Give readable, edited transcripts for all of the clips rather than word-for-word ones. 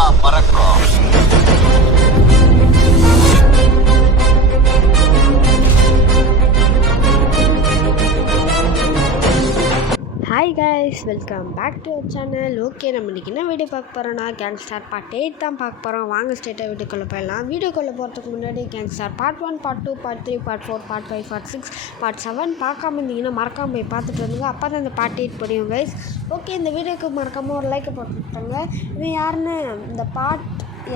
விட்டா பறக்கும். Hi guys, welcome back to our channel. Okay, நம்ம இன்றைக்கி என்ன வீடியோ பார்க்க போகிறோன்னா கேங்ஸ்டார் பார்ட் 8 தான் பார்க்க போகிறோம். வாங்க ஸ்ட்ரெயிட்டாக வீடியோக்குள்ளே போயிடலாம். வீடியோக்குள்ளே போகிறதுக்கு முன்னாடி gangster part 1, part 2, part 3, part 4, part 5, part 6, part 7 பார்க்காம இருந்தீங்கன்னா மறக்காமல் போய் பார்த்துட்டு வந்துங்க. அப்போ தான் இந்த பார்ட் 8 புரியும் கைஸ். ஓகே, இந்த வீடியோக்கு மறக்காமல் ஒரு லைக்கை போட்டுட்டாங்க. இவன் யாருன்னு இந்த பார்ட்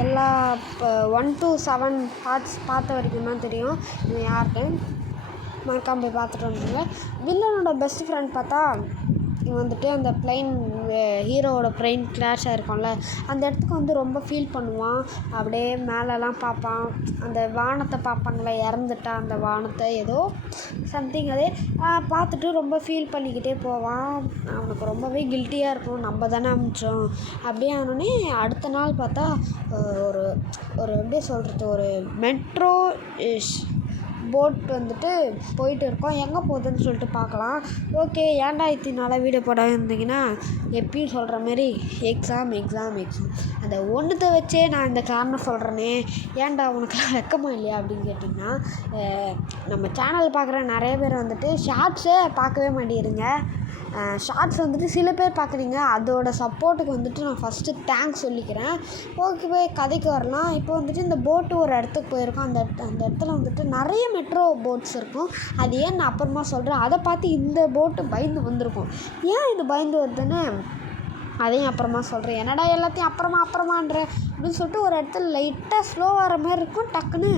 எல்லா 1 to 7 பார்ட்ஸ் பார்த்த வரைக்கும் தான் தெரியும் இவன் யாருன்னு. மறக்காமல் போய் பார்த்துட்டு வந்துங்க. வில்லனோட பெஸ்ட் ஃப்ரெண்ட் பார்த்தா இவன் வந்துட்டு அந்த பிளைன் ஹீரோவோட பிளைன் கிராஷ் ஆகிருக்கும்ல, அந்த இடத்துக்கு வந்து ரொம்ப ஃபீல் பண்ணுவான். அப்படியே மேலெலாம் பார்ப்பான், அந்த வானத்தை பார்ப்பாங்களே, இறந்துட்டா அந்த வானத்தை ஏதோ சம்திங் அதே பார்த்துட்டு ரொம்ப ஃபீல் பண்ணிக்கிட்டே போவான். அவனுக்கு ரொம்பவே கில்ட்டியாக இருக்கும், நம்ம தானே அமிச்சோம் அப்படியே. ஆனோடனே அடுத்த நாள் பார்த்தா ஒரு எப்படி சொல்கிறது, ஒரு மெட்ரோ போட் வந்துட்டு போயிட்டு இருக்கோம். எங்கே போகுதுன்னு சொல்லிட்டு பார்க்கலாம். ஓகே, ஏன்டா இத்தினால வீடியோ போட இருந்தீங்கன்னா எப்பயும் சொல்கிற மாரி எக்ஸாம் அந்த ஒன்றுத்தை வச்சே நான் இந்த காரணம் சொல்கிறேனே, ஏன்டா உனக்குலாம் வெக்கமா இல்லையா அப்படின்னு கேட்டிங்கன்னா, நம்ம சேனல் பார்க்குற நிறைய பேர் வந்துட்டு ஷார்ட்ஸே பார்க்கவே மாட்டேங்கிறீங்க. ஷார்ட்ஸ் வந்துட்டு சில பேர் பார்க்குறீங்க. அதோட சப்போர்ட்டுக்கு வந்துட்டு நான் ஃபஸ்ட்டு தேங்க்ஸ் சொல்லிக்கிறேன். ஓகே, போய் கதைக்கு வரலாம். இப்போ வந்துட்டு இந்த போட்டு ஒரு இடத்துக்கு போயிருக்கோம். அந்த இடத்துல வந்துட்டு நிறைய மெட்ரோ போட்ஸ் இருக்கும். அது ஏன் நான் அப்புறமா சொல்கிறேன். அதை பார்த்து இந்த போட்டு பயந்து வந்திருக்கும். ஏன் இது பயந்து வருதுன்னு அதையும் அப்புறமா சொல்கிறேன். என்னடா எல்லாத்தையும் அப்புறமான்ற அப்படின்னு சொல்லிட்டு ஒரு இடத்துல லைட்டாக ஸ்லோ வர மாதிரி இருக்கும். டக்குன்னு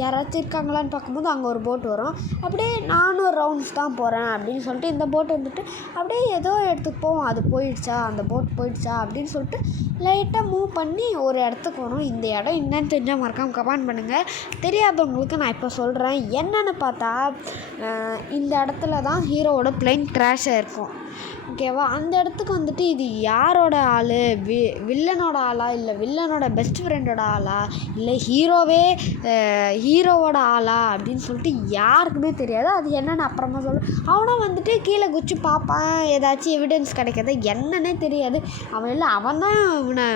யாராச்சும் இருக்காங்களான்னு பார்க்கும்போது அங்கே ஒரு போட் வரும். அப்படியே நானும் ரவுண்ட்ஸ் தான் போகிறேன் அப்படின்னு சொல்லிட்டு இந்த போட் வந்துட்டு அப்படியே ஏதோ இடத்துக்கு போவோம். அது போயிடுச்சா, அந்த போட் போயிடுச்சா அப்படின்னு சொல்லிட்டு லைட்டாக மூவ் பண்ணி ஒரு இடத்துக்கு வரும். இந்த இடம் என்னன்னு தெரிஞ்சால் மறக்காமல் கமெண்ட் பண்ணுங்கள். தெரியாதவங்களுக்கு நான் இப்போ சொல்கிறேன். என்னென்னு பார்த்தா இந்த இடத்துல தான் ஹீரோவோட பிளைன் கிராஷ் ஆகிருக்கும். ஓகேவா, அந்த இடத்துக்கு வந்துட்டு இது யாரோட ஆள், வில்லனோட ஆளா, இல்லை வில்லனோட பெஸ்ட் ஃப்ரெண்டோட ஆளா, இல்லை ஹீரோவோட ஆளா அப்படின்னு சொல்லிட்டு யாருக்குமே தெரியாது. அது என்னென்னு அப்புறமா சொல்கிறேன். அவனும் வந்துட்டு கீழே குச்சி பார்ப்பான், ஏதாச்சும் எவிடன்ஸ் கிடைக்காது, என்னன்னே தெரியாது. அவன் தான் இவனை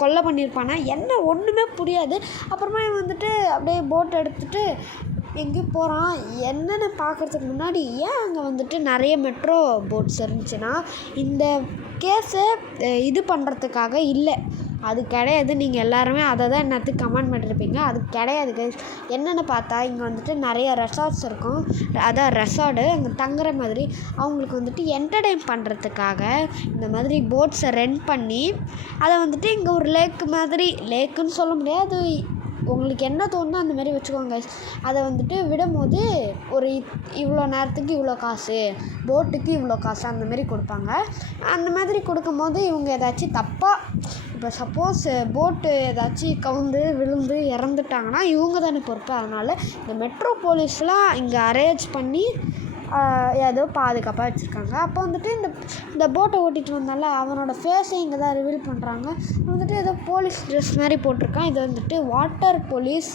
கொலை பண்ணியிருப்பானா என்ன ஒன்றுமே புரியாது. அப்புறமா இவன் வந்துட்டு அப்படியே போட் எடுத்துகிட்டு எங்கேயும் போகிறான். என்னென்னு பார்க்குறதுக்கு முன்னாடி ஏன் அங்கே வந்துட்டு நிறைய மெட்ரோ போட்ஸ் இருந்துச்சுன்னா இந்த கேஸை இது பண்ணுறதுக்காக இல்லை, அது கிடையாது. நீங்கள் எல்லாருமே அதை தான் என்னத்துக்கு கமெண்ட் பண்ணியிருப்பீங்க. அது கிடையாது. என்னென்னு பார்த்தா இங்கே வந்துட்டு நிறைய ரெசார்ட்ஸ் இருக்கும். அதான் ரெசார்ட்டு அங்கே தங்குற மாதிரி அவங்களுக்கு வந்துட்டு என்டர்டெயின் பண்ணுறதுக்காக இந்த மாதிரி போட்ஸை ரெண்ட் பண்ணி அதை வந்துட்டு இங்கே ஒரு லேக்குன்னு சொல்ல முடியாது, உங்களுக்கு என்ன தோணுதோ அந்த மாதிரி வச்சுக்கோங்க. அதை வந்துட்டு விடும்போது ஒரு இவ்வளோ நேரத்துக்கு இவ்வளோ காசு, போட்டுக்கு இவ்வளோ காசு அந்த மாதிரி கொடுப்பாங்க. அந்த மாதிரி கொடுக்கும்போது இவங்க ஏதாச்சும் தப்பாக, இப்போ சப்போஸ் போட்டு ஏதாச்சும் கவுந்து விழுந்து இறந்துட்டாங்கன்னா இவங்க தானே பொறுப்பு. அதனால் இந்த மெட்ரோ போலீஸ்லாம் இங்கே அரேஞ்ச் பண்ணி ஏதோ பாதுகாப்பாக வச்சுருக்காங்க. அப்போ வந்துட்டு இந்த போட்டை ஓட்டிகிட்டு வந்தால அவனோட ஃபேஸை இங்கே தான் ரிவீல் பண்ணுறாங்க. வந்துட்டு ஏதோ போலீஸ் ட்ரெஸ் மாதிரி போட்டிருக்கான். இது வந்துட்டு வாட்டர் போலீஸ்,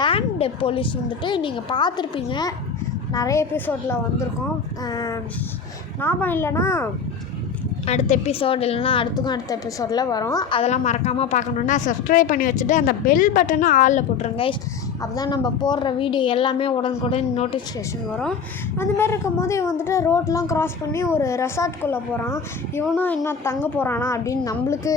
லேண்ட் போலீஸ் வந்துட்டு நீங்கள் பார்த்துருப்பீங்க, நிறைய எபிசோடில் வந்திருக்கோம். ஞாபகம் இல்லைன்னா அடுத்த எபிசோடு இல்லைன்னா அடுத்த எபிசோடில் வரும். அதெல்லாம் மறக்காமல் பார்க்கணுன்னா சப்ஸ்கிரைப் பண்ணி வச்சுட்டு அந்த பெல் பட்டனை ஆளில் போட்டுருங்க கைஸ். அப்போ தான் நம்ம போடுற வீடியோ எல்லாமே உடனுக்குடன் நோட்டிஃபிகேஷன் வரும். அந்தமாதிரி இருக்கும்போது இவன் வந்துட்டு ரோட்லாம் க்ராஸ் பண்ணி ஒரு ரெசார்ட்குள்ளே போகிறான். இவனும் என்ன தங்க போகிறானா அப்படின்னு நம்மளுக்கு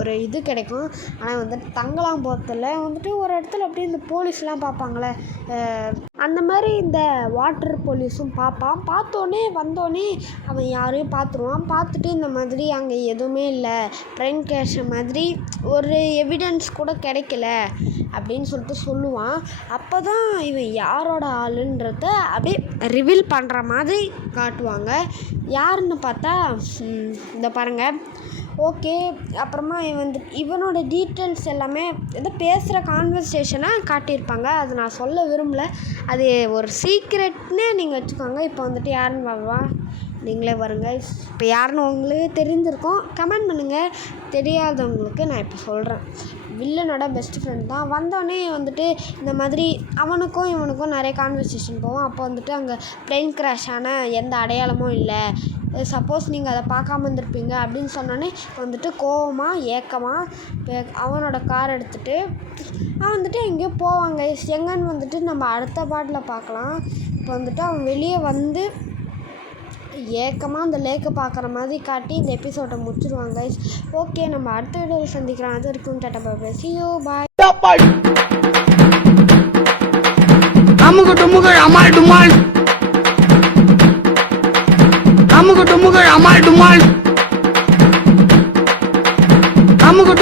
ஒரு இது கிடைக்கும். ஆனால் வந்துட்டு தங்கலாம் போகிறதில்ல. வந்துட்டு ஒரு இடத்துல அப்படியே இந்த போலீஸ்லாம் பார்ப்பாங்களே, அந்த மாதிரி இந்த வாட்டர் போலீஸும் பார்ப்பான். வந்தோடனே அவன் யாரையும் பார்த்துருவான். பார்த்துட்டு இந்த மாதிரி அங்கே எதுவுமே இல்லை, ட்ரெயின் கேஷ் மாதிரி ஒரு எவிடன்ஸ் கூட கிடைக்கல அப்படின்னு சொல்லிட்டு சொல்லுவான். அப்போ தான் இவன் யாரோட ஆளுன்றத அப்படியே ரிவீல் பண்ணுற மாதிரி காட்டுவாங்க. யாருன்னு பார்த்தா இந்த பாருங்கள். ஓகே, அப்புறமா இவனோட டீட்டெயில்ஸ் எல்லாமே ஏதோ பேசுகிற கான்வர்சேஷனாக காட்டியிருப்பாங்க. அது நான் சொல்ல விரும்பலை, அது ஒரு சீக்ரெட்னே நீங்கள் வச்சுக்கோங்க. இப்போ வந்துட்டு யாருன்னு பார்ப்பா, நீங்களே வருங்க. இப்போ யாருன்னு உங்களுக்கு தெரிஞ்சிருக்கோம், கமெண்ட் பண்ணுங்கள். தெரியாதவங்களுக்கு நான் இப்போ சொல்கிறேன். வில்லனோட பெஸ்ட் ஃப்ரெண்ட் தான். வந்தோடனே வந்துட்டு இந்த மாதிரி அவனுக்கும் இவனுக்கும் நிறைய கான்வர்சேஷன் போகும். அப்போ வந்துட்டு அங்கே ப்ளேன் கிராஷ் ஆன எந்த அடையாளமும் இல்லை, சப்போஸ் நீங்கள் அதை பார்க்காம இருந்திருப்பீங்க அப்படின்னு சொன்னோன்னே வந்துட்டு கோவமாக ஏக்கமாக அவனோட கார் எடுத்துகிட்டு அவன் வந்துட்டு எங்கேயோ போவாங்க. எங்கன்னு வந்துட்டு நம்ம அடுத்த பாட்டில் பார்க்கலாம். இப்போ வந்துட்டு அவன் வெளியே வந்து ஏக்கமாக அந்த லேக்கை பார்க்குற மாதிரி காட்டி இந்த எபிசோடை முடிச்சிடுவாங்க. ஓகே, நம்ம அடுத்த வீடியோவில் சந்திக்கிறோம். அது வரைக்கும் ta-ta bye bye, see you, bye. அமுகு டுமுகு அமால் டுமால், அமுகு டுமுகு அமால் டுமால், அமுகு